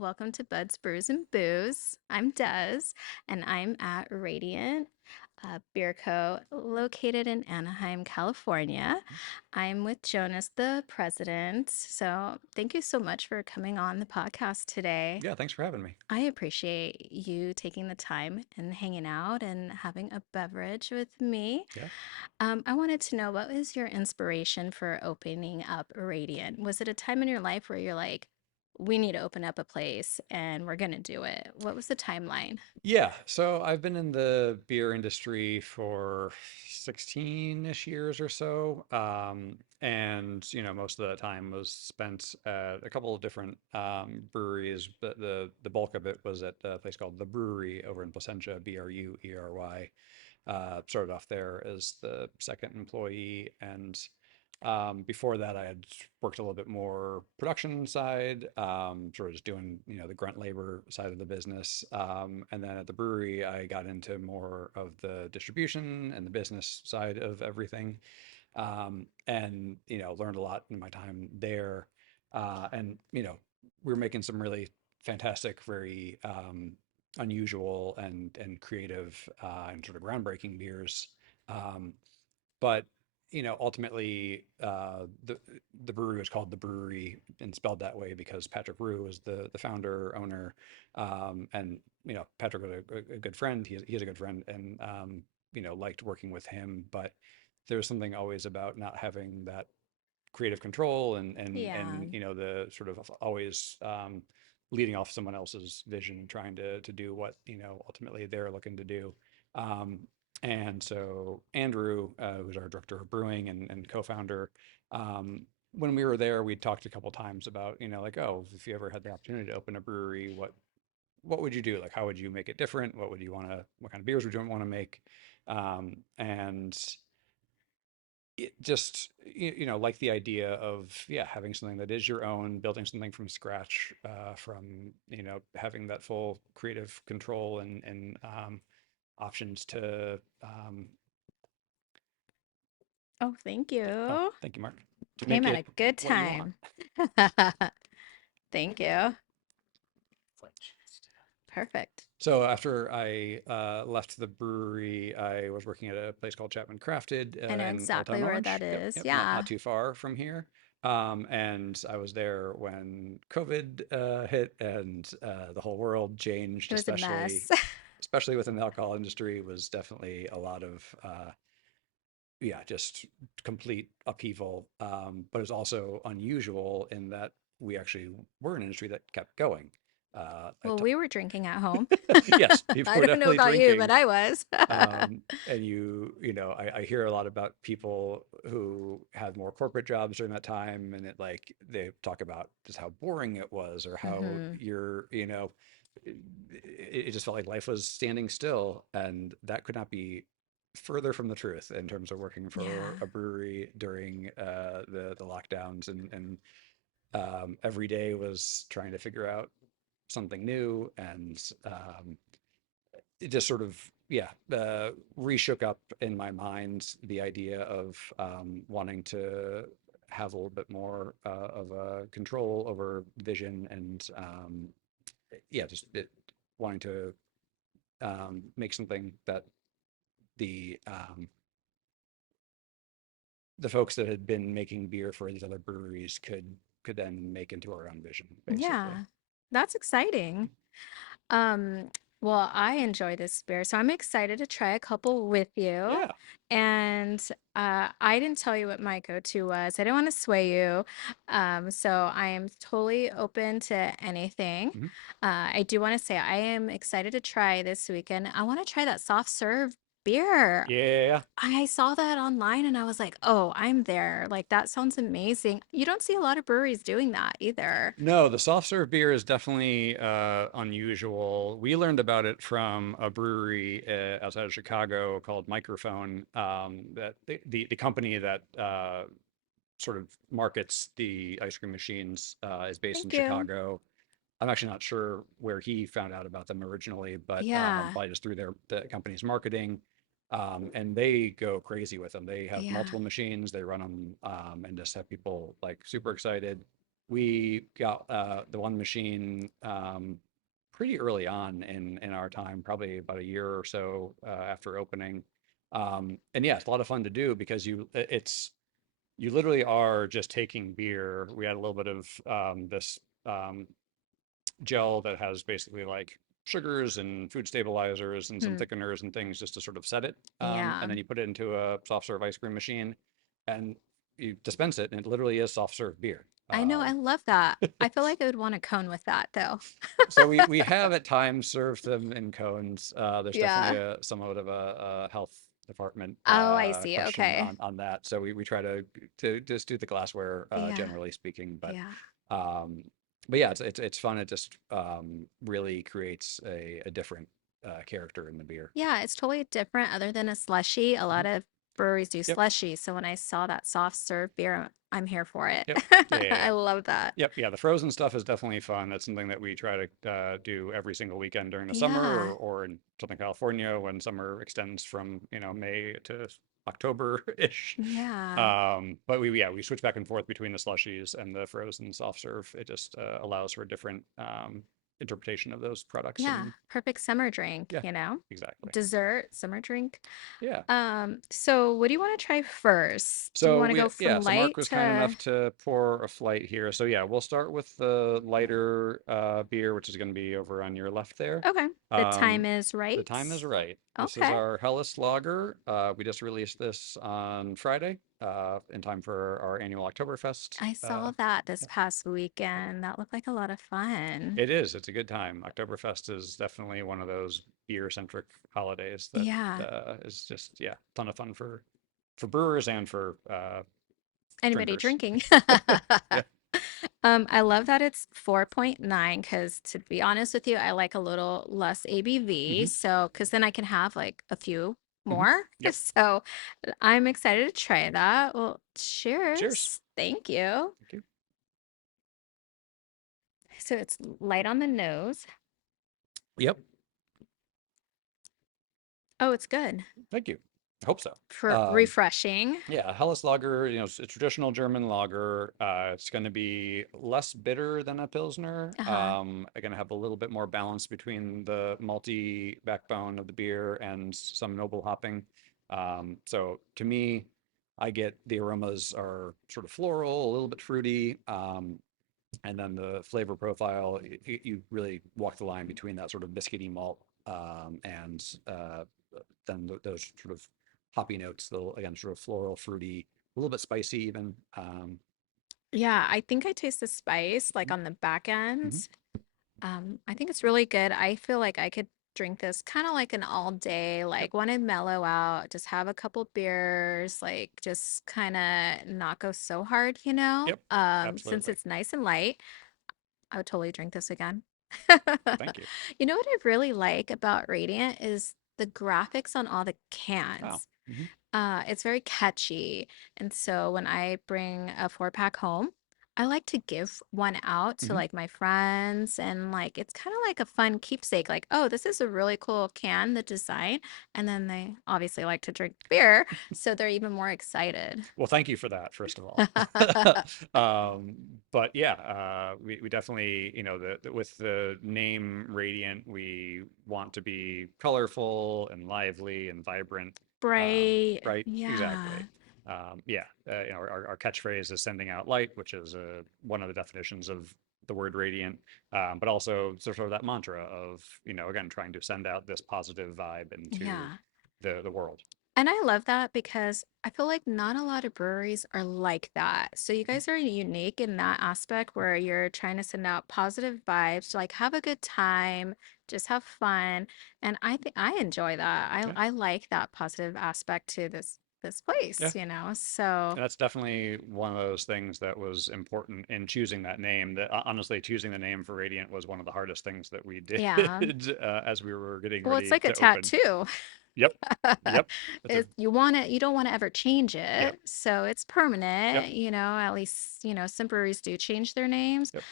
welcome to Bud's Brews and Booze. I'm Des, and I'm at Radiant Beer Co., located in Anaheim, California. I'm with Jonas, the president. So, thank you so much for coming on the podcast today. Yeah, thanks for having me. I appreciate you taking the time and hanging out and having a beverage with me. Yeah. I wanted to know, what was your inspiration for opening up Radiant? Was it a time in your life where you're like, we need to open up a place and we're going to do it? What was the timeline? Yeah, so I've been in the beer industry for 16-ish years or so. And most of the time was spent at a couple of different breweries, but the bulk of it was at a place called The Brewery over in Placentia, Bruery. Started off there as the second employee, and before that, I had worked a little bit more production side, sort of just doing, the grunt labor side of the business. And then at the brewery, I got into more of the distribution and the business side of everything. And learned a lot in my time there. And we were making some really fantastic, very unusual and creative and sort of groundbreaking beers. Um, but ultimately, the brewery was called the Brewery and spelled that way because Patrick Rue was the founder owner, and Patrick was a good friend. He's a good friend, and liked working with him. But there was something always about not having that creative control and Yeah. the sort of always leading off someone else's vision and trying to do what ultimately they're looking to do. Um, and so Andrew, who's our director of brewing and co-founder, when we were there, we talked a couple times about, like, oh, if you ever had the opportunity to open a brewery, what would you do? Like, how would you make it different? What kind of beers would you want to make? And it just like the idea of, yeah, having something that is your own, building something from scratch, from having that full creative control and options to Oh, thank oh, you. thank you, Mark, to Came make at it a good what you want. time. Thank you. Perfect. So after I left the brewery, I was working at a place called Chapman Crafted I know in Old Town exactly where that Orange. Yep, is. yep, not Yeah. too far from here. And I was there when COVID hit and the whole world changed, It was a especially mess. especially within the alcohol industry. Was definitely a lot of yeah, just complete upheaval. But it's also unusual in that we actually were an industry that kept going. I Well, we were drinking at home. Yes, people I were don't know definitely about you, but drinking. I was. And I hear a lot about people who had more corporate jobs during that time, and they talk about just how boring it was, or how Hmm. it just felt like life was standing still, and that could not be further from the truth in terms of working for Yeah. a brewery during the lockdowns, and every day was trying to figure out something new, and it just sort of, yeah, reshook up in my mind the idea of wanting to have a little bit more of a control over vision, and yeah, wanting to make something that the the folks that had been making beer for these other breweries could then make into our own vision, basically. Yeah. That's exciting. Um, well, I enjoy this beer, so I'm excited to try a couple with you. Yeah. And I didn't tell you what my go-to was. I didn't want to sway you. So I am totally open to anything. Mhm. I do want to say I am excited to try this weekend. I want to try that soft serve beer. Yeah. I saw that online and I was like, oh, I'm there. Like, that sounds amazing. You don't see a lot of breweries doing that either. No, the soft serve beer is definitely unusual. We learned about it from a brewery outside of Chicago called Microphone. That the company that sort of markets the ice cream machines is based in Thank you. Chicago. I'm actually not sure where he found out about them originally, but Yeah. probably just through the company's marketing. And they go crazy with them. They have Yeah. multiple machines. They run them and just have people like super excited. we got the one machine pretty early on in our time, probably about a year or so after opening. And yeah, it's a lot of fun to do because it's you literally are just taking beer. We had a little bit of this um, gel that has basically like sugars and food stabilizers and some Hmm. thickeners and things just to sort of set it. Yeah. And then you put it into a soft serve ice cream machine and you dispense it, and it literally is soft serve beer. I know. I love that. I feel like I would want a cone with that though. So we have at times served them in cones. There's definitely Yeah. somewhat of a health department Oh, I see. question Okay. on that. So we try to just do the glassware Yeah. generally speaking, Yeah. um, but yeah, it's fun. It just really creates a different character in the beer. Yeah, it's totally different other than a slushy. A Mhm. lot of breweries do Yep. slushy. So when I saw that soft serve beer, I'm here for it. Yep. Yeah. Yeah. I Yeah. love that. Yep, yeah, the frozen stuff is definitely fun. That's something that we try to do every single weekend during the summer Yeah. or in Southern California when summer extends from, May to October-ish. Yeah. But we switch back and forth between the slushies and the frozen soft serve. It just allows for a different interpretation of those products. Yeah. And Perfect summer drink, yeah, you know? exactly. Dessert, summer drink. Yeah. So what do you want to try first? Do you So want to go from so Mark light was kind to enough to pour a flight here. So yeah, we'll start with the lighter beer, which is going to be over on your left there. okay. The time Um, is the right. time is right. This is Okay. our Helles Lager. We just released this on Friday, in time for our annual Oktoberfest. I saw that this past weekend. That looked like a lot of fun. It is. It's a good time. Oktoberfest is definitely one of those beer-centric holidays that Yeah. is just, yeah, ton of fun for brewers and for Anybody drinkers. drinking? Yeah. I love that it's 4.9 because to be honest with you, I like a little less ABV. Hmm. So, because then I can have like a few Hmm. more. Yep. So, I'm excited to try that. Well, Cheers. cheers. Thank you. Thank you. So, it's light on the nose. Yep. Oh, it's good Thank you. I hope so. for refreshing. Yeah, Helles Lager, it's a traditional German lager. It's going to be less bitter than a Pilsner. Uh-huh. Going to have a little bit more balance between the malty backbone of the beer and some noble hopping. So to me, I get the aromas are sort of floral, a little bit fruity, and then the flavor profile, you really walk the line between that sort of biscuity malt and then those sort of hoppy notes, the again sort of floral, fruity, a little bit spicy even. Yeah, I think I taste the spice like on the back end. Mhm. I think it's really good. I feel like I could drink this kind of like an all day, Yep, like want to mellow out, just have a couple beers, like just kind of not go so hard, you know? yep, Since absolutely. it's nice and light, I would totally drink this again. Well, thank you. You know what I really like about Radiant is the graphics on all the Wow. cans. Hmm. It's very catchy. And so when I bring a 4-pack home, I like to give one out to Hmm. like my friends and like it's kind of like a fun keepsake. Like, oh, this is a really cool can, the design. And then they obviously like to drink beer, so they're even more excited. Well, thank you for that, first of all. um, but yeah, we definitely, with the name Radiant, we want to be colorful and lively and vibrant. Bright. Right? Exactly. Yeah. Yeah, our catchphrase is sending out light, which is one of the definitions of the word radiant, but also sort of that mantra of, again, trying to send out this positive vibe into Yeah. the world. And I love that because I feel like not a lot of breweries are like that. So you guys are unique in that aspect where you're trying to send out positive vibes, like have a good time, just have fun. And I think I enjoy that. Yeah, I like that positive aspect to this yeah. place, you know. So And that's definitely one of those things that was important in choosing that name. That honestly, choosing the name for Radiant was one of the hardest things that we yeah. did as we were getting Well, it's ready like a to open. tattoo. Yep, yep. It's a You want it, you don't want to ever change yep, it. So it's yep, permanent, you know, at least, some breweries do change their names. yep.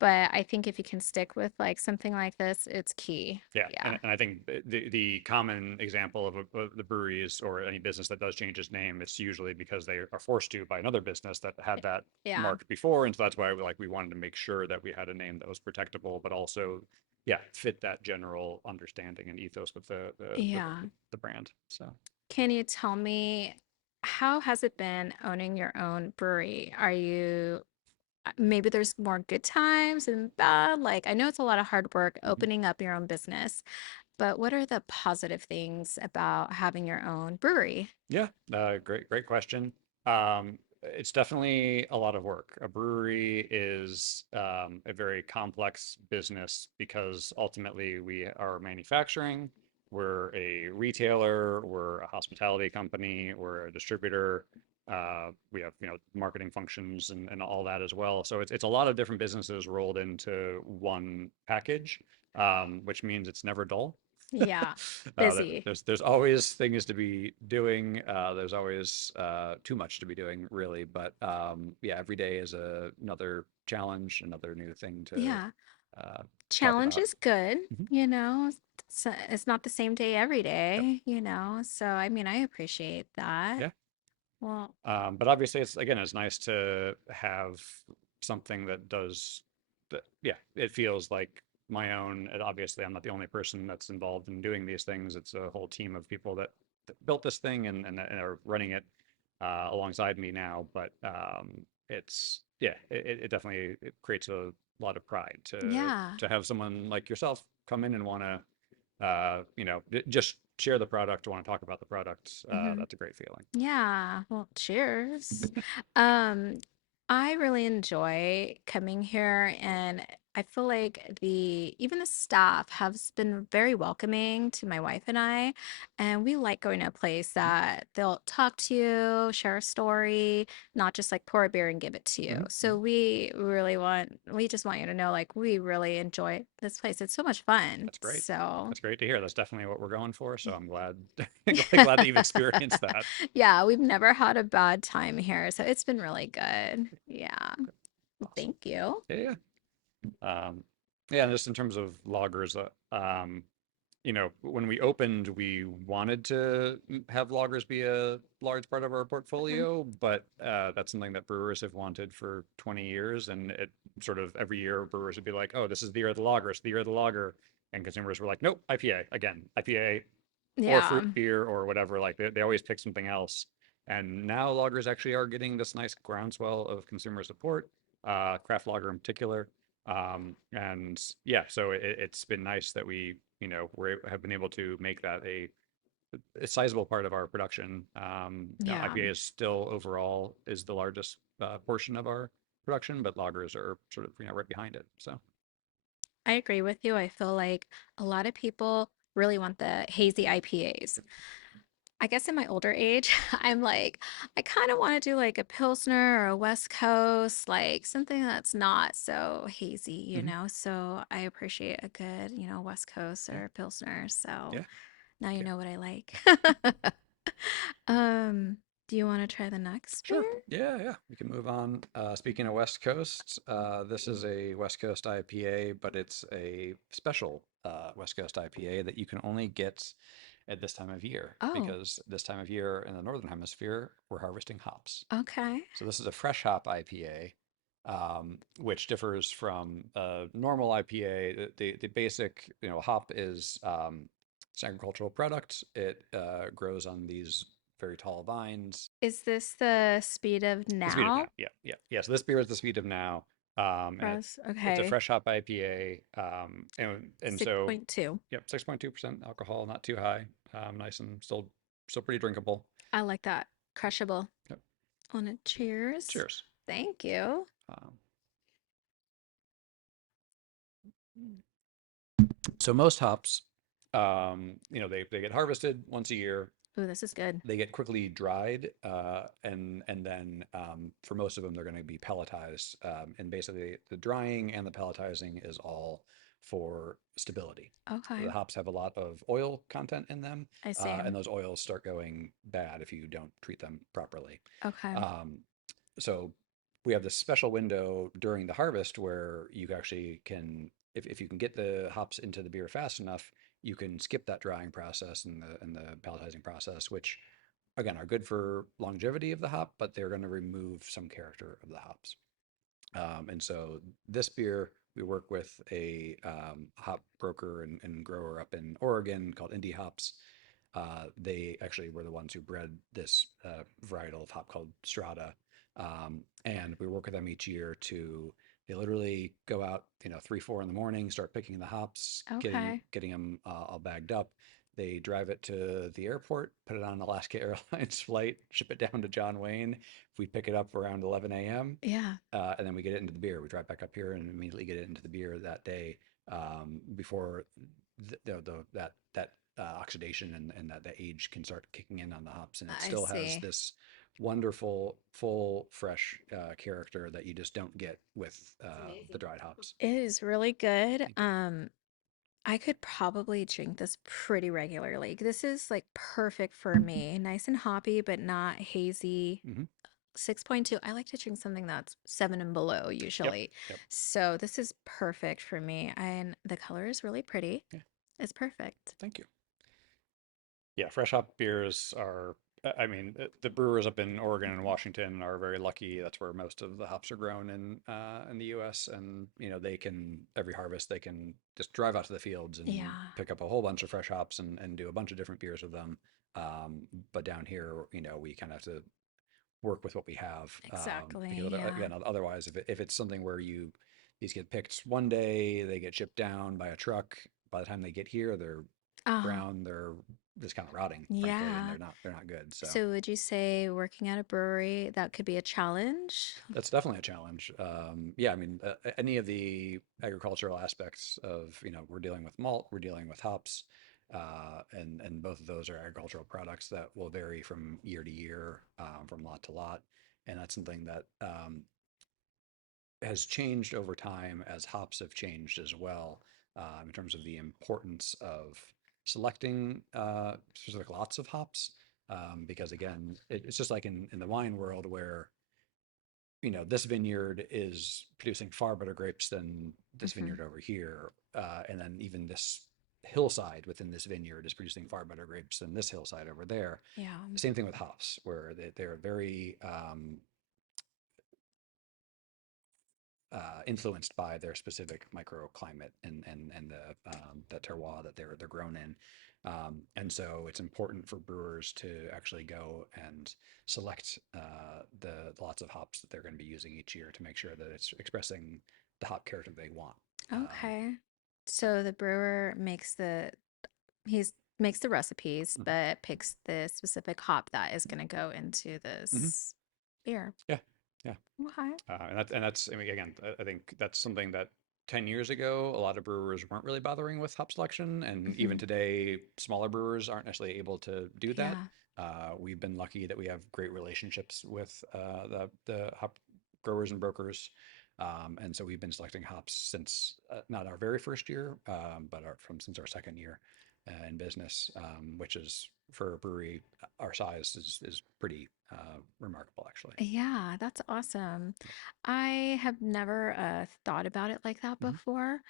But I think if you can stick with like something like this, it's key. Yeah, Yeah. and I think the common example of the breweries or any business that does change its name, it's usually because they are forced to by another business that had that Yeah. mark before, and so that's why we wanted to make sure that we had a name that was protectable, but also, yeah, fit that general understanding and ethos with Yeah. the brand. So Can you tell me how has it been owning your own brewery? Are you maybe there's more good times and bad? Like, I know it's a lot of hard work mhm. opening up your own business, but what are the positive things about having your own brewery? Yeah, great question. It's definitely a lot of work. A brewery is a very complex business because ultimately we are manufacturing, we're a retailer, we're a hospitality company, we're a distributor. We have, marketing functions and all that as well. So it's a lot of different businesses rolled into one package, which means it's never dull. Yeah. Busy. There's always things to be doing. There's always too much to be doing, really. But yeah, every day is another challenge, another new thing to Yeah. uh, talk Challenge about. is good, Mhm. it's not the same day every Yep. day. So I mean, I appreciate that. Yeah. Well, But obviously, it's nice to have something that does that. Yeah, it feels like my own. And obviously, I'm not the only person that's involved in doing these things. It's a whole team of people that built this thing and are running it alongside me now. But it's yeah, it definitely it creates a lot of pride yeah. to have someone like yourself come in and want to just share the product, want to talk about the product. Hmm. That's a great feeling. Yeah, well, cheers. Um, I really enjoy coming here, and I feel like even the staff has been very welcoming to my wife and I, and we like going to a place that they'll talk to you, share a story, not just like pour a beer and give it to you. Mhm, So mhm. we just want you to know, like, we really enjoy this place. It's so much fun. That's great. So. That's great to hear. That's definitely what we're going for. So I'm glad, glad that you've experienced that. Yeah, we've never had a bad time here, so it's been really good. Yeah. Awesome. Thank you. Yeah, yeah. Yeah, and just in terms of loggers, when we opened, we wanted to have loggers be a large part of our Mhm. portfolio, but that's something that brewers have wanted for 20 years. And it sort of every year, brewers would be like, oh, this is the year of the lager, it's the year of the lager. And consumers were like, nope, IPA again, IPA or Yeah. fruit beer or whatever. Like they always pick something else. And now lagers actually are getting this nice groundswell of consumer support, craft lager in particular. And yeah, so it's been nice that have been able to make that a sizable part of our production. Yeah. IPA is still overall is the largest portion of our production, but lagers are sort of right behind it. So I agree with you. I feel like a lot of people really want the hazy IPAs. I guess in my older age, I'm like, I kind of want to do like a Pilsner or a West Coast, like something that's not so hazy. mhm. So I appreciate a good, West Coast Yeah, or Pilsner. So yeah, now you yeah. know what I like. Do you want to try the next beer? Sure. Yeah, yeah. We can move on. Speaking of West Coast, this is a West Coast IPA, but it's a special West Coast IPA that you can only get at this time of year Oh, because this time of year in the Northern Hemisphere, we're harvesting hops. okay. So this is a fresh hop IPA, which differs from a normal IPA. The basic, hop is it's an agricultural product. It grows on these very tall vines. Is this the speed of The speed of now. now? Yeah, yeah, yeah. So this beer is the speed of now, and Press. it's a Okay. fresh hop IPA, and so 6.2. yep, 6.2% alcohol, not too high, nice and still pretty drinkable. I like that. Crushable. Yep. On it. Cheers. Cheers. Thank you. Um, so most hops, they get harvested once a year. Ooh, this is good. They get quickly dried, and then for most of them, they're going to be pelletized. And basically, the drying and the pelletizing is all for stability. Okay. The hops have a lot of oil content in them, I see. and those oils start going bad if you don't treat them properly. Okay. Um, so we have this special window during the harvest where you actually can, if you can get the hops into the beer fast enough, you can skip that drying process and the palletizing process, which again are good for longevity of the hop, but they're going to remove some character of the hops. And so this beer, we work with a hop broker and grower up in Oregon called Indie Hops. They actually were the ones who bred this varietal of hop called Strata. And we work with them each year to, they literally go out, 3, 4 in the morning, start picking the hops, getting Okay. getting them all bagged up. They drive it to the airport, put it on an Alaska Airlines flight, ship it down to John Wayne. We pick it up around 11 a.m. Yeah, And then we get it into the beer. We drive back up here and immediately get it into the beer that day before that oxidation and that the age can start kicking in on the hops, and it I still has see. this wonderful, full, fresh character that you just don't get with the dried hops. It is really good. Thank you. I could probably drink this pretty regularly. This is like perfect for me. Nice and hoppy, but not hazy. Hmm. 6.2. I like to drink something that's 7 and below Yep. usually. Yep. So this is perfect for me. And the color is really pretty. Yeah. It's perfect. Thank you. Yeah, fresh hop beers are, I mean, the brewers up in Oregon and Washington are very lucky. That's where most of the hops are grown in the US. And, they can, every harvest, they can just drive out to the fields and Yeah, pick up a whole bunch of fresh hops and do a bunch of different beers with them. But down here, we kind of have to work with what we have. Because exactly. Yeah. again, otherwise, if it's something where these get picked one day, they get shipped down by a truck. By the time they get here, they're Uh, brown, they're just kind of rotting, frankly, and yeah. they're not good. So So would you say working at a brewery, that could be a challenge? that's definitely a challenge. Yeah, I mean, any of the agricultural aspects of, we're dealing with malt, we're dealing with hops, and both of those are agricultural products that will vary from year to year, from lot to lot, and that's something that has changed over time as hops have changed as well, in terms of the importance of selecting specific lots of hops. Because again, it's just like in the wine world where, this vineyard is producing far better grapes than this Hmm. vineyard over here. And then even this hillside within this vineyard is producing far better grapes than this hillside over there. Yeah. Same thing with hops, where they're very influenced by their specific microclimate and the terroir that they're grown in. And so it's important for brewers to actually go and select the lots of hops that they're going to be using each year to make sure that it's expressing the hop character they want. Okay. So the brewer he's makes the recipes, Mhm. but picks the specific hop that is going to go into Mhm. this beer. Yeah, yeah. Okay. And that's, I mean, again, I think that's something that 10 years ago, a lot of brewers weren't really bothering with hop selection. And even Hmm. today, smaller brewers aren't necessarily able to do that. Yeah. We've been lucky that we have great relationships with the hop growers and brokers. And so we've been selecting hops since not our very first year, but since our second year in business, which is for a brewery our size is pretty remarkable, actually. Yeah, that's awesome. I have never thought about it like that Hmm. before.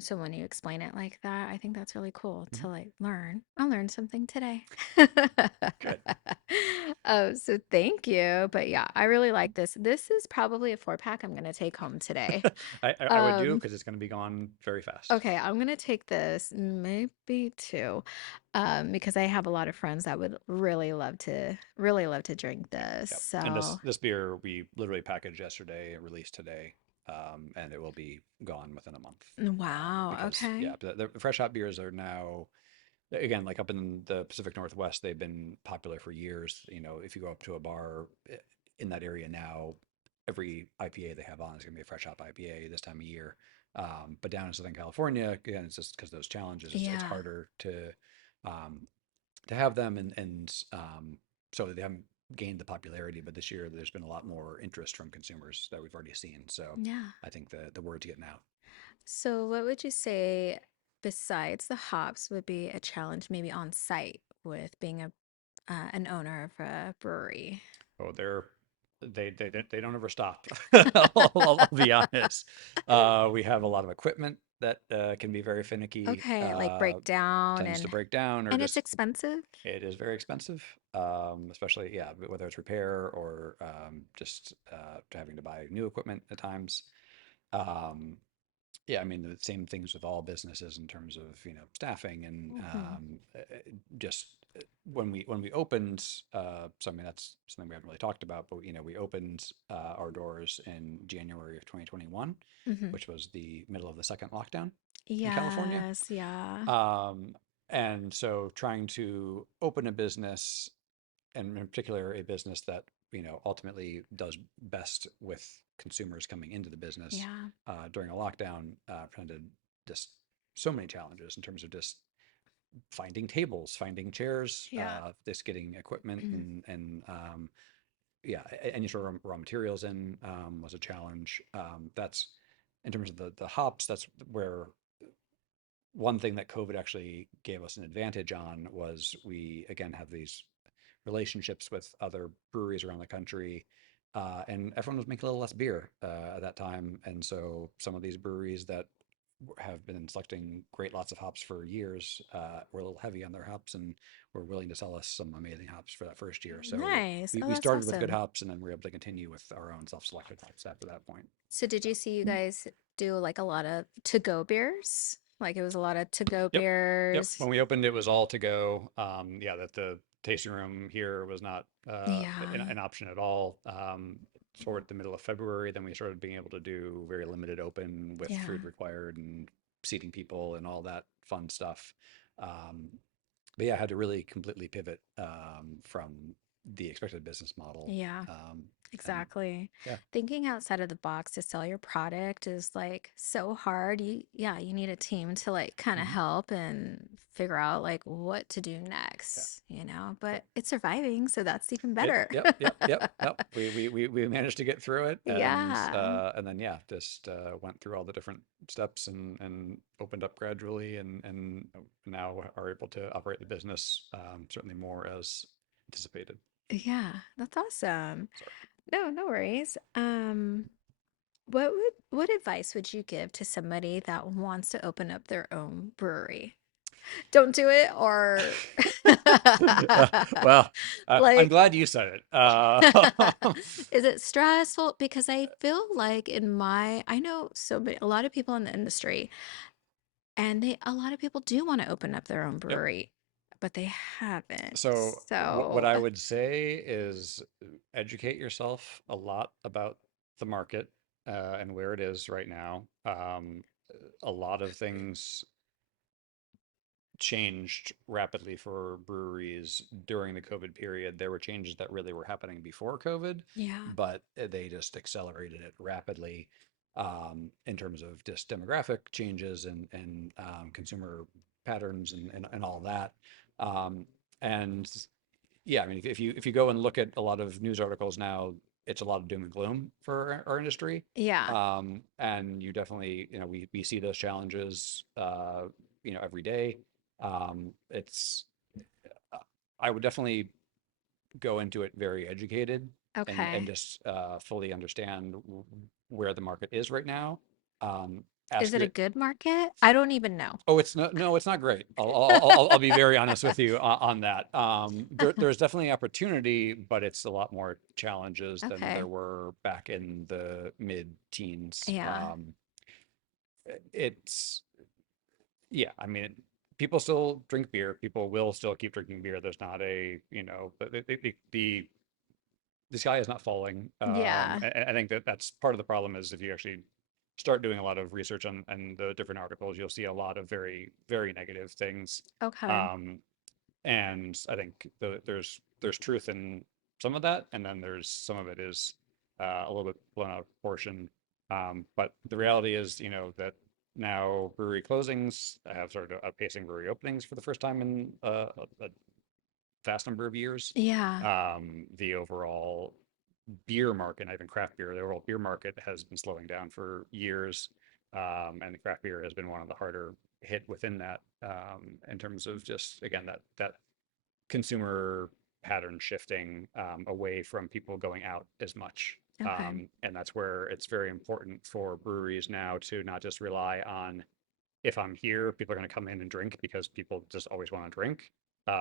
So when you explain it like that, I think that's really cool Hmm. to like learn. I'll learn something today. Good. So thank you. But yeah, I really like this. This is probably a 4 pack I'm gonna take home today. I would do Um, because it's going to be gone very fast. okay, I'm gonna take this, maybe two, because I have a lot of friends that would really love to drink Yeah, this. yeah. And this So this beer we literally packaged yesterday, released today, and it will be gone within a month. wow, Because yeah, okay. the fresh hop beers are now, again, like up in the Pacific Northwest, they've been popular for years. If you go up to a bar in that area now, every IPA they have on is going to be a fresh hop IPA this time of year. But down in Southern California, again, it's just because of those challenges. It's Yeah. harder um, to have them, and so they haven't gained the popularity. But this year, there's been a lot more interest from consumers that we've already seen. So Yeah. I think the word's getting out. So what would you say besides the hops would be a challenge maybe on site with being a an owner of a brewery? Oh, there. They don't ever stop. I'll be honest. We have a lot of equipment that can be very finicky, Okay, like breakdown tends to and break down, or it's just expensive? it is very expensive, especially, yeah, whether it's repair or just having to buy new equipment at times. Um, yeah, I mean, the same things with all businesses in terms of, staffing and Mhm. just when we opened, so I mean, that's something we haven't really talked about, but we opened our doors in January of 2021, Mhm. which was the middle of the second lockdown in California. Yes, yeah. Um, and so trying to open a business, and in particular a business that ultimately does best with consumers coming into the business Yeah. during a lockdown, presented just so many challenges in terms of just finding tables, finding chairs, Yeah. just getting equipment, Mhm. and yeah, any sort of raw materials in was a challenge. That's in terms of the hops. That's where one thing that COVID actually gave us an advantage on was we again have these relationships with other breweries around the country. And everyone was making a little less beer at that time. And so some of these breweries that have been selecting great lots of hops for years were a little heavy on their hops and were willing to sell us some amazing hops for that first year. So Nice. Oh, we that's started with good awesome. hops and then we were able to continue with our own self-selected hops after that point. So did So, you see you guys do like a lot of to-go beers? Like it was a lot of to-go yep. Yep. beers. When we opened, it was all to go. Yeah, that the tasting room here was not Yeah. an option at all. Toward the middle of February, then we started being able to do very limited open with food Yeah. required and seating people and all that fun stuff. Um, but yeah, I had to really completely pivot from the expected business model. Yeah. Um, and Exactly. yeah. Thinking outside of the box to sell your product is like so hard. Yeah, you need a team to like kind of Mhm. help and figure out like what to do Yeah. next, you know? Yep. But it's surviving, so that's even It, better. yep. We managed to get through it, Yeah. and then yeah, just went through all the different steps and opened up gradually, and now are able to operate the business certainly more as anticipated. Yeah, that's awesome. Sorry. No, no worries. What advice would you give to somebody that wants to open up their own brewery? Don't do it or Well, I'm like glad you said it. is it stressful? Because I feel like I know a lot of people in the industry and a lot of people do want to open up their own Yep. brewery, but they haven't. So what So, I would say is educate yourself a lot about the market and where it is right now. A lot of things changed rapidly for breweries during the COVID period. There were changes that really were happening before COVID, yeah. but they just accelerated it rapidly in terms of just demographic changes and consumer patterns and all that. Um, and yeah, I mean, if you go and look at a lot of news articles now, it's a lot of doom and gloom for our industry. Yeah. And you definitely, we see those challenges, every day. It's, uh, I would definitely go into it very educated and Okay. just fully understand where the market is right now. Is Ask it a your, good market? I don't even know. Oh, it's not, no, it's not great. I'll be very honest with you on that. There's definitely opportunity, but it's a lot more challenges than Okay. there were back in the mid-teens. Yeah. It's Yeah, I mean, people still drink beer. People will still keep drinking beer. There's not a, the sky is not falling. Yeah. I think that that's part of the problem is if you actually start doing a lot of research on the different articles, you'll see a lot of very, very negative things. Okay. Um, and I think there's truth in some of that, and then there's some of it is a little bit blown out of proportion. But the reality is, that now brewery closings have started outpacing brewery openings for the first time in a vast number of years. Yeah. The overall beer market, not even craft beer, the overall beer market has been slowing down for years. And the craft beer has been one of the harder hit within that in terms of just again that consumer pattern shifting away from people going out as much. Okay. And that's where it's very important for breweries now to not just rely on, if I'm here, people are going to come in and drink because people just always want to drink.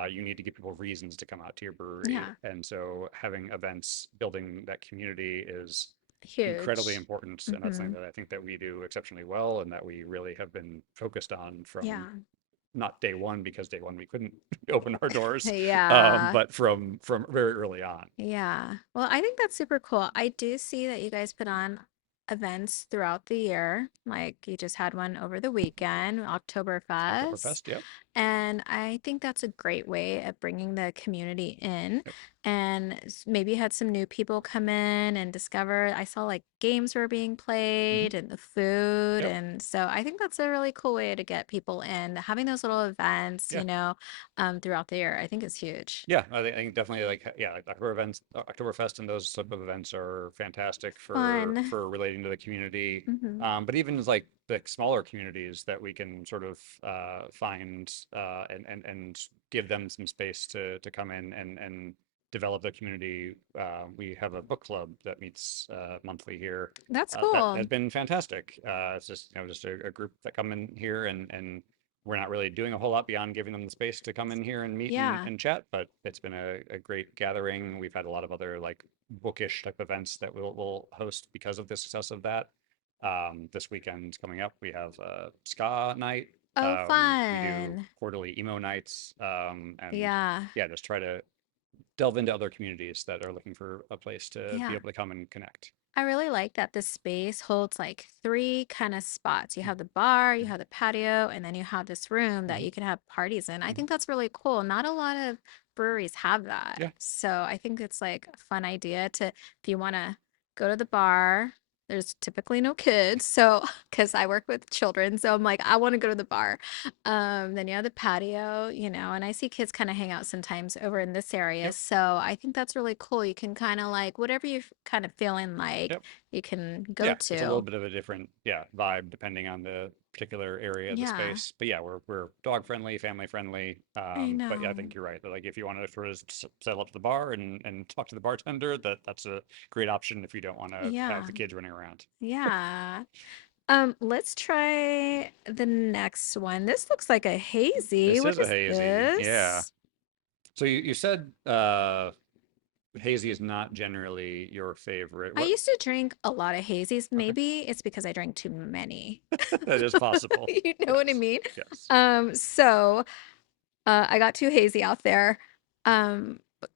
You need to give people reasons to come out to your brewery. Yeah. And so having events, building that community is incredibly Huge. important. And that's Mm-hmm. something that I think that we do exceptionally well and that we really have been focused on from Yeah. not day one, because day one we couldn't open our doors, Yeah. but from very early on. Yeah. Well, I think that's super cool. I do see that you guys put on events throughout the year. Like you just had one over the weekend, Oktoberfest. Oktoberfest, yep, And I think that's a great way of bringing the community in. yep, And maybe you had some new people come in and discover. I saw like games were being hmm played and the food. yep, And so I think that's a really cool way to get people in. Having those little events, yeah. throughout the year, I think is huge. Yeah, I think definitely like yeah, like Oktober events, Oktoberfest and those type of events are fantastic Fun. for relating to the community. Hmm. But even like the smaller communities that we can sort of find and give them some space to come in and develop the community. We have a book club that meets monthly here. That's That has cool. been fantastic. It's just just a group that come in here and we're not really doing a whole lot beyond giving them the space to come in here and meet Yeah, and chat, but it's been a great gathering. We've had a lot of other like bookish type events that we'll host because of the success of that. This weekend coming up, we have a ska night. oh, We do fun. quarterly emo nights, and Yeah, yeah, just try to delve into other communities that are looking for a place to be yeah. able to come and connect. I really like that this space holds like three kind of spots. You have the bar, you Mhm, have the patio, and then you have this room that mhm, you can have parties in. I mhm. think that's really cool. Not a lot of breweries have that. Yeah, So I think it's like a fun idea to, if you want to go to the bar, there's typically no kids. So, because I work with children, so I'm like, I want to go to the bar. Then you have the patio, and I see kids kind of hang out sometimes over in this area. yep, So I think that's really cool. You can kind of like whatever you're kind of feeling like, yep. you can go Yeah, it's a little to. bit of a different, yeah, vibe depending on the particular area of the Yeah, space. But yeah, we're dog friendly, family friendly. I But yeah, I know. think you're right. Like if you want to sort of settle up to the bar and talk to the bartender, that's a great option if you don't want to have Yeah, the kids running around. yeah. Let's try the next one. This looks like a hazy. This What is a is hazy, yeah. this? So you said hazy is not generally your favorite. I What used to drink a lot of hazies. Okay, Maybe it's because I drank too many. that is possible. You know what I Yes, mean? yes. So I got too hazy out there. But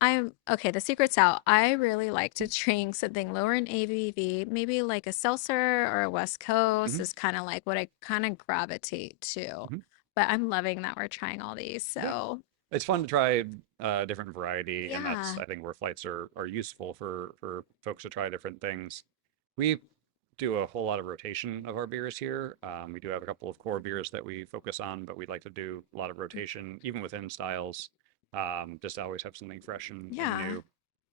I'm okay. The secret's out. I really like to drink something lower in ABV, maybe like a seltzer or a West Coast hmm is kind of like what I kind of gravitate to. hmm But I'm loving that we're trying all these. Yeah. So It's fun to try a different variety, and that's yeah, I think where flights are useful for folks to try different things. We do a whole lot of rotation of our beers here. We do have a couple of core beers that we focus on, but we like to do a lot of rotation even within styles, just to always have something fresh and yeah. new.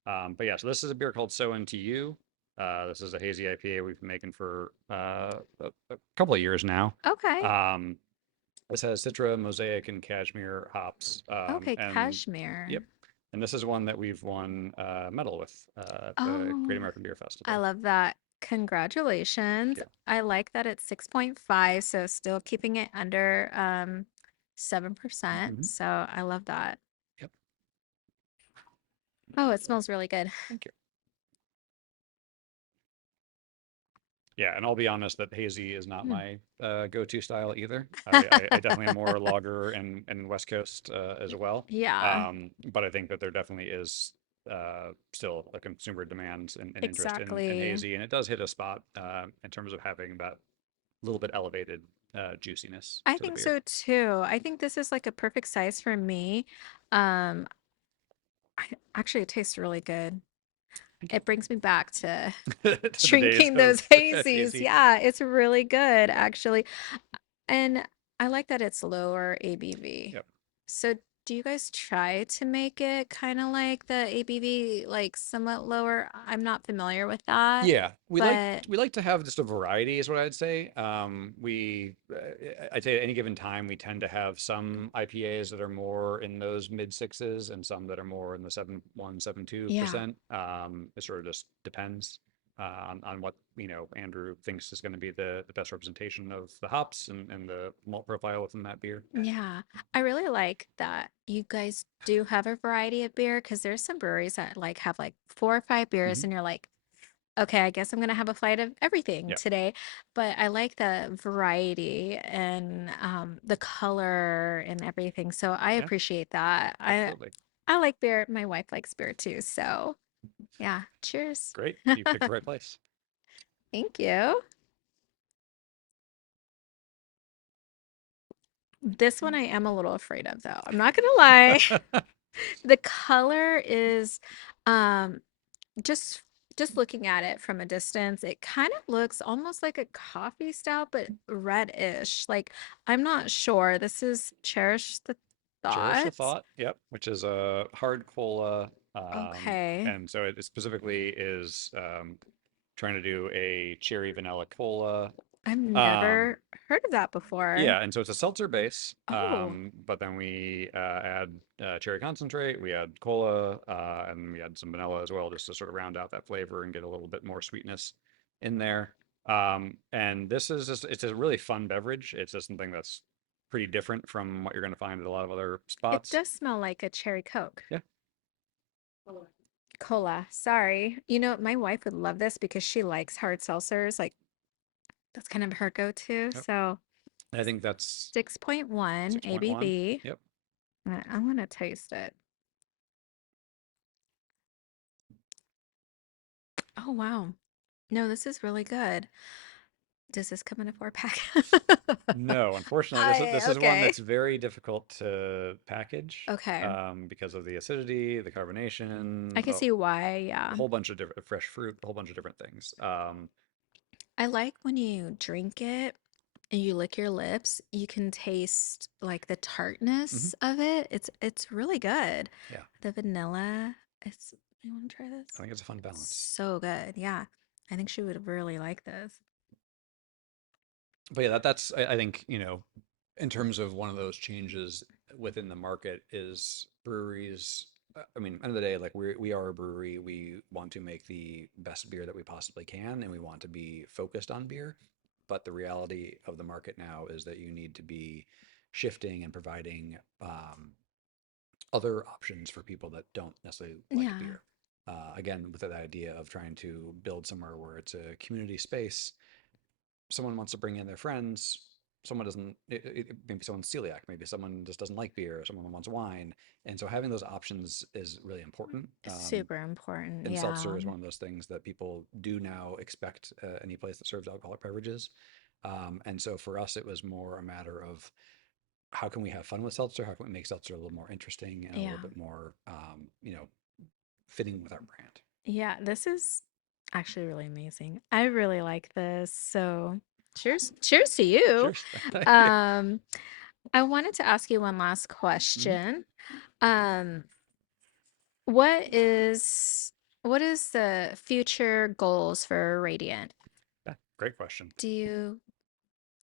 But yeah, so this is a beer called So Into You. This is a hazy IPA we've been making for a couple of years now. Okay. Um, this has Citra, Mosaic, and Cashmere hops. Okay, And Cashmere. yep. And this is one that we've won medal with at the Great Oh, American Beer I Festival. love that. Congratulations. Thank I like that it's 6.5, so still keeping it under 7%. you. So I love that. Yep. Oh, it smells really good. Thank you. Yeah, and I'll be honest that hazy is not Hmm. my go-to style either. I definitely am more lager and West Coast as well. Yeah, But I think that there definitely is still a consumer demand and interest in exactly. hazy, and it does hit a spot in terms of having that little bit elevated juiciness I to the think beer. so too. I think this is like a perfect size for me. Um, actually, it tastes really good. Thank you. It brings me back to To the days drinking those of hazies. hazy. Yeah, it's really good actually. And I like that it's lower ABV. Yep. So Do you guys try to make it kind of like the ABV, like somewhat lower? I'm not familiar with that, Yeah, but we like to have just a variety, is what I'd say. I'd say at any given time we tend to have some IPAs that are more in those mid sixes and some that are more in the 7.1, yeah, 7.2%. It sort of just depends on what Andrew thinks is going to be the best representation of the hops and the malt profile within that beer. yeah. I really like that you guys do have a variety of beer because there's some breweries that like have like 4 or 5 beers Hmm. and you're like, okay, I guess I'm gonna have a flight of everything Yeah, today. But I like the variety and the color and everything. So I yeah, appreciate that. absolutely. I like beer. My wife likes beer too. So yeah, cheers. Great, you picked the right place. Thank you. This one I am a little afraid of though. I'm not gonna lie. The color is um just just looking at it from a distance, it kind of looks almost like a coffee stout, but reddish. Like I'm not sure. This is Cherish the Cherish the Thought. Thought, yep, which is a hard cola, Okay. and so it specifically is trying to do a cherry vanilla cola. I've Um, never heard of that before. yeah, and so it's a seltzer base, Oh, but then we add cherry concentrate, we add cola, and we add some vanilla as well, just to sort of round out that flavor and get a little bit more sweetness in there. And this is just, it's a really fun beverage. It's just something that's pretty different from what you're going to find at a lot of other it spots. does smell like a cherry Coke. Yeah. Cola. Sorry. You know, my wife would love this because she likes hard seltzers. Like that's kind of her go-to. Yep. So I think that's 6.1 6.1. ABV. Yep. I'm gonna taste it. Oh wow. No, this is really good. Does this come in a 4 pack? No, unfortunately, I this is one okay. that's very difficult to package Okay. because of the acidity, the I carbonation, can see why, yeah. a whole bunch of different fresh fruit, a whole bunch of different things. I like when you drink it and you lick your lips, you can taste like the Mhm. tartness of it. It's really good. Yeah, The vanilla, it's you want to try I this? think it's a fun balance. So good. Yeah. I think she would really like this. But yeah, that's I think in terms of one of those changes within the market is breweries. I mean, end of the day, like we are a brewery. We want to make the best beer that we possibly can, and we want to be focused on beer. But the reality of the market now is that you need to be shifting and providing other options for people that don't necessarily like Yeah. beer. Again, with that idea of trying to build somewhere where it's a community space, someone wants to bring in their friends, someone doesn't, maybe someone's celiac, maybe someone just doesn't like beer, someone wants wine. And so having those options is really important. Super important. And seltzer Yeah. is one of those things that people do now expect any place that serves alcoholic beverages. And so for us, it was more a matter of how can we have fun with seltzer? How can we make seltzer a little more interesting and a little Yeah. bit more, fitting with our brand? Yeah, this is actually really amazing. I really like this. So, cheers to you. Cheers. Thank you. Um, I wanted to ask you one last Mhm. question. Um, what is what is the future goals for Radiant? Yeah, great question. Do you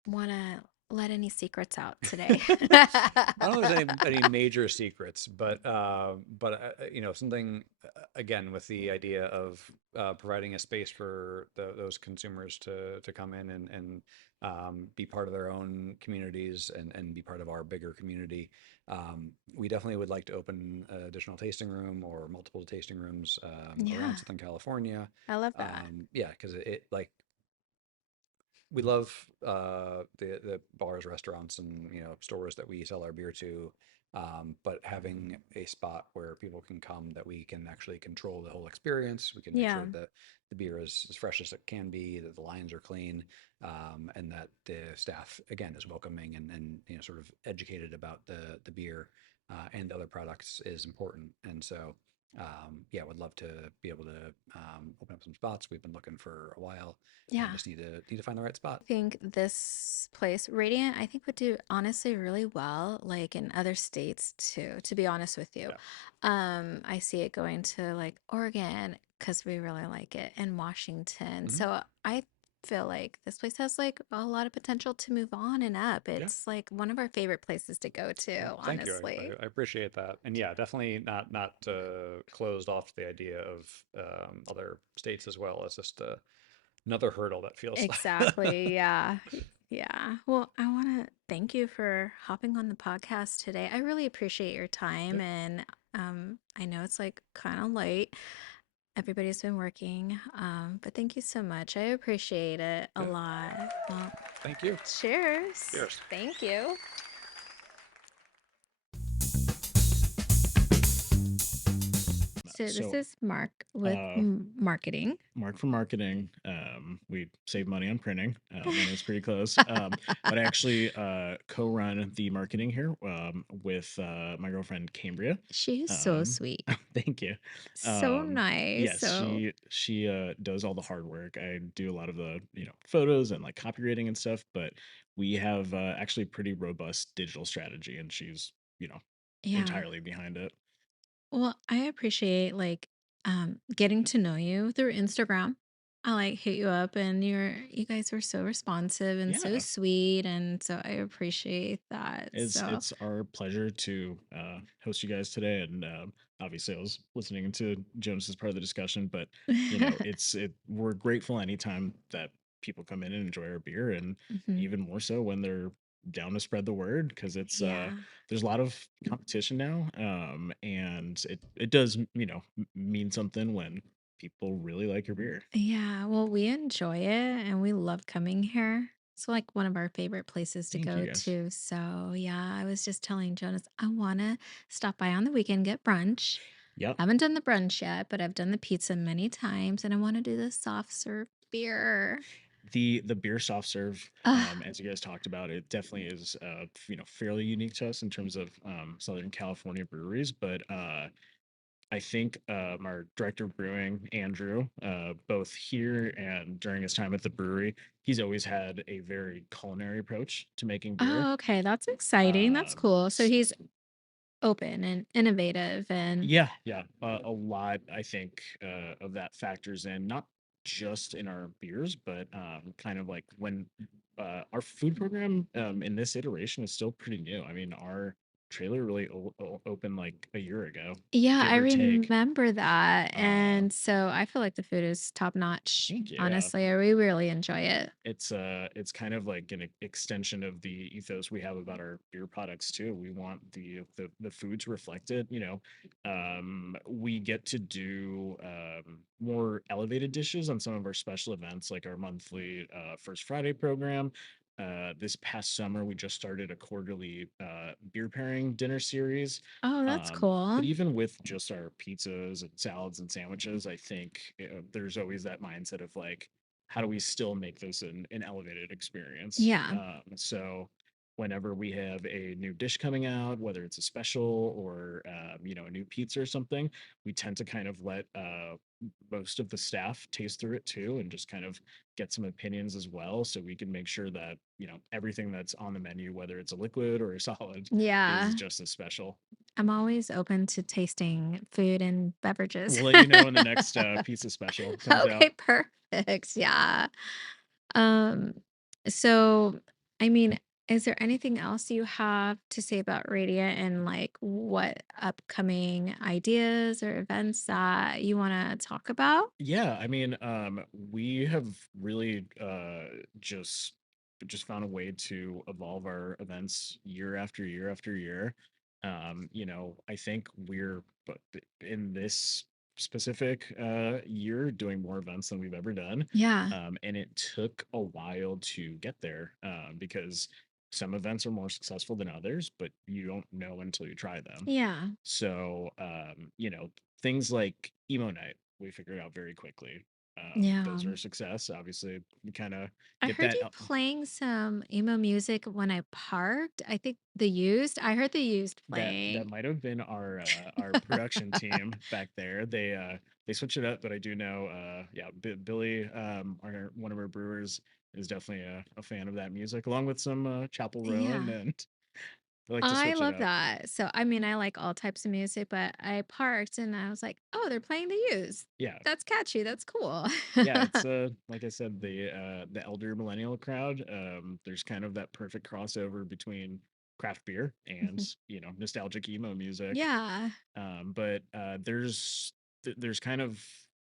want to let any secrets out today? I don't know if there's any major secrets, but something again with the idea of providing a space for those consumers to come in and be part of their own communities and be part of our bigger community. We definitely would like to open an additional tasting room or multiple tasting rooms around Yeah, Southern California. I love that. Yeah, because it like we love the bars, restaurants, and stores that we sell our beer to. But having a spot where people can come that we can actually control the whole experience, we can make Yeah, sure that the beer is as fresh as it can be, that the lines are clean, and that the staff again is welcoming and sort of educated about the beer and other products is important. And so Yeah, would love to be able to open up some spots. We've been looking for a while and Yeah. just need to find the right spot. I think this place, Radiant, I think would do honestly really well, like in other states too, to be honest with you. Yeah. I see it going to like Oregon because we really like it and Washington. Hmm. So I feel like this place has like a lot of potential to move on and up. Yeah. It's like one of our favorite places to go Well, to, thank you. honestly. I appreciate that. And yeah, definitely not closed off to the idea of other states as well. It's just another hurdle that feels. Exactly. Yeah. Yeah. Well, I want to thank you for hopping on the podcast today. I really appreciate your time Yeah. and I know it's like kind of late. Everybody's been working. But thank you so much. I appreciate it a Yeah. lot. Well, Thank you. cheers. Cheers. Thank you. So this So, is Mark with uh, marketing. Mark for marketing. We save money on printing. I know it's pretty close, but I actually co-run the marketing here with my girlfriend Cambria. She is so Um, sweet. thank you. So nice. Yes, So she does all the hard work. I do a lot of the photos and like copywriting and stuff, but we have actually pretty robust digital strategy, and she's yeah. entirely behind it. Well, I appreciate like getting to know you through Instagram. I like hit you up and you guys were so responsive and so Yeah. sweet and so I appreciate that. So, It's our pleasure to host you guys today, and obviously, I was listening to Jonas's part of the discussion, but we're grateful anytime that people come in and enjoy our beer, and Mhm. even more so when they're down to spread the word because Yeah. there's a lot of competition now, and it does mean something when people really like your beer. Yeah, well, we enjoy it and we love coming here. It's like one of our favorite places to Thank you, go guys. to. So, yeah, I was just telling Jonas, I want to stop by on the weekend, get brunch. Yep. Haven't done the brunch yet, but I've done the pizza many times and I want to do the soft serve beer. The beer soft serve, Ugh. as you guys talked about, it definitely is fairly unique to us in terms of Southern California breweries. But I think our director of brewing, Andrew, both here and during his time at the brewery, he's always had a very culinary approach to making beer. Oh, okay. That's exciting. That's Um, cool. So he's open and innovative and Yeah, yeah. A lot, I think, of that factors in not just in our beers, but kind of like when our food program in this iteration is still pretty new. I mean, our trailer really opened like a year ago, yeah, I give or take. remember that. Uh, And so I feel like the food is top notch. Thank you. Yeah, Honestly, we really enjoy it. it's kind of like an extension of the ethos we have about our beer products too. We want the food to reflect it. We get to do more elevated dishes on some of our special events, like our monthly First Friday program. This past summer, we just started a quarterly beer pairing dinner series. Oh, that's But cool. even with just our pizzas and salads and sandwiches, I think there's always that mindset of like, how do we still make this an elevated experience? Yeah. So whenever we have a new dish coming out, whether it's a special or a new pizza or something, we tend to kind of let most of the staff taste through it too, and just kind of get some opinions as well, so we can make sure that everything that's on the menu, whether it's a liquid or a solid, is Yeah. just as special. I'm always open to tasting food and beverages. We'll let you know when the next pizza special comes out. Okay, perfect. Yeah. Um, so I mean, is there anything else you have to say about Radiant and like what upcoming ideas or events that you want to talk about? Yeah, I mean, we have really just found a way to evolve our events year after year after year. I think in this specific year doing more events than we've ever done. Yeah. And it took a while to get there because some events are more successful than others, but you don't know until you try them. Yeah. So, things like emo night, we figured out very quickly. those Yeah. are a success. Obviously, you kind of I get heard that you playing some emo music when I parked. I think I heard the used that playing. might have been our production team back there. They switch it up, but I do know yeah, Billy, our one of our brewers, is definitely a fan of that music, along with some Chapel Roan, Yeah. and they like to I switch it love up. that. So, I mean, I like all types of music, but I parked and I was like, "Oh, they're playing the used. Yeah, That's catchy. That's cool." yeah, it's like I said, the elder millennial crowd. There's kind of that perfect crossover between craft beer and nostalgic emo music. Yeah. But there's kind of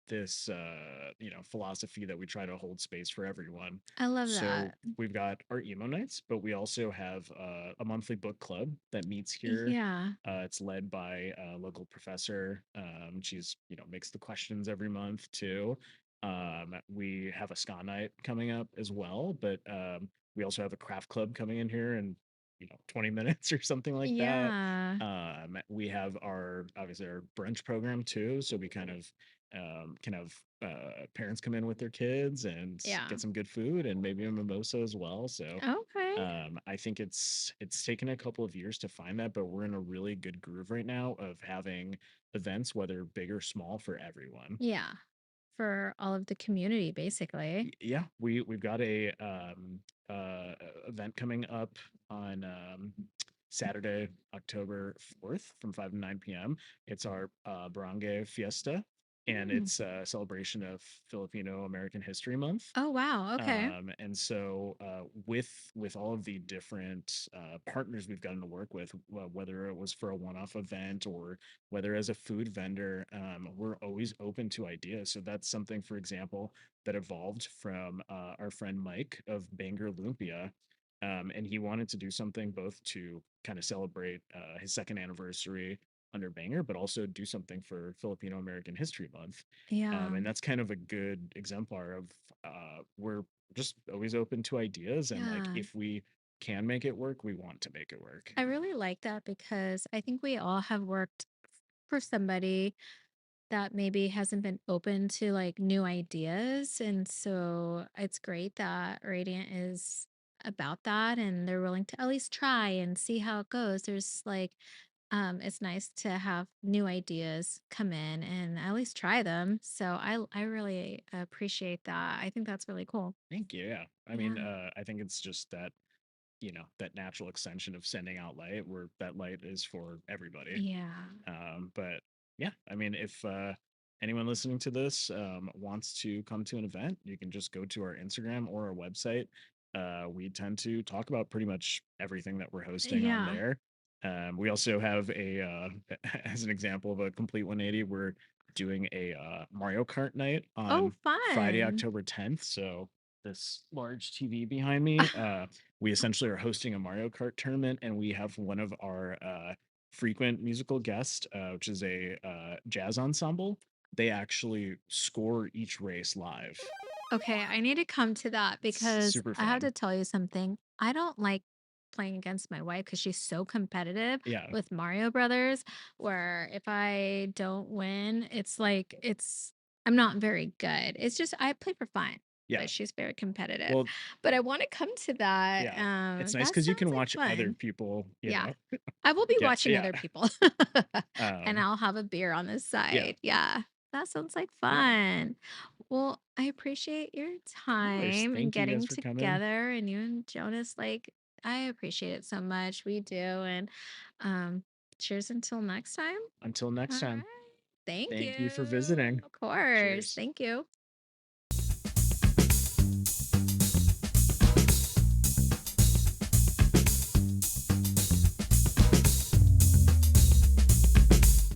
this philosophy that we try to hold space for everyone. I love So that. we've got our emo nights, but we also have a monthly book club that meets here. Yeah. It's led by a local professor. She's makes the questions every month too. We have a ska night coming up as well, but we also have a craft club coming in here in 20 minutes or something like that. Yeah. We have our obviously our brunch program too, so we kind of can have parents come in with their kids and Yeah. get some good food and maybe a mimosa as well. So Okay. I think it's taken a couple of years to find that, but we're in a really good groove right now of having events, whether big or small, for everyone. Yeah. For all of the community, basically. Yeah, we've got a uh event coming up on Saturday, October 4th from 5 to 9 p.m. It's our Barangay Fiesta, and Mm. it's a celebration of Filipino American History Month. Oh, wow. Okay. And so with all of the different partners we've gotten to work with, whether it was for a one-off event or whether as a food vendor, we're always open to ideas. So that's something, for example, that evolved from our friend Mike of Bangor Lumpia. And he wanted to do something both to kind of celebrate his second anniversary under Bangor, but also do something for Filipino American History Month. Yeah. And that's kind of a good exemplar of we're just always open to ideas. And like, Yeah. if we can make it work, we want to make it work. I really like that because I think we all have worked for somebody that maybe hasn't been open to like new ideas. And so it's great that Radiant is about that and they're willing to at least try and see how it goes. There's like, it's nice to have new ideas come in and at least try them. So I really appreciate that. I think that's really cool. Thank you. Yeah. I mean, Yeah. I think it's just that, that natural extension of sending out light where that light is for everybody. Yeah. But yeah, I mean, if anyone listening to this wants to come to an event, you can just go to our Instagram or our website. We tend to talk about pretty much everything that we're hosting on Yeah. there. We also have as an example of a complete 180, we're doing a Mario Kart night Oh, on Friday, fun. October 10th. So this large TV behind me, we essentially are hosting a Mario Kart tournament, and we have one of our frequent musical guest, which is a jazz ensemble. They actually score each race live. Okay, I need to come to that It's because super I have fun. to tell you something. I don't like playing against my wife because she's so competitive Yeah, with Mario Brothers, where if I don't win, it's like I'm not very good. It's just I play for fun, yeah. but she's very competitive. Well, But I want to come to that. yeah. It's nice That because you can sounds like watch other fun. people, Yeah. I will be get watching yeah. other people and Um, I'll have a beer on the yeah. side. Yeah. That sounds like Yeah. fun. Well, I appreciate your Of course. time and Thank you guys getting for coming. together and you and Jonas I appreciate it so much. We do and um cheers until next time. Until All next time. right. Thank Thank you. you for visiting. Of course. Cheers. Thank you.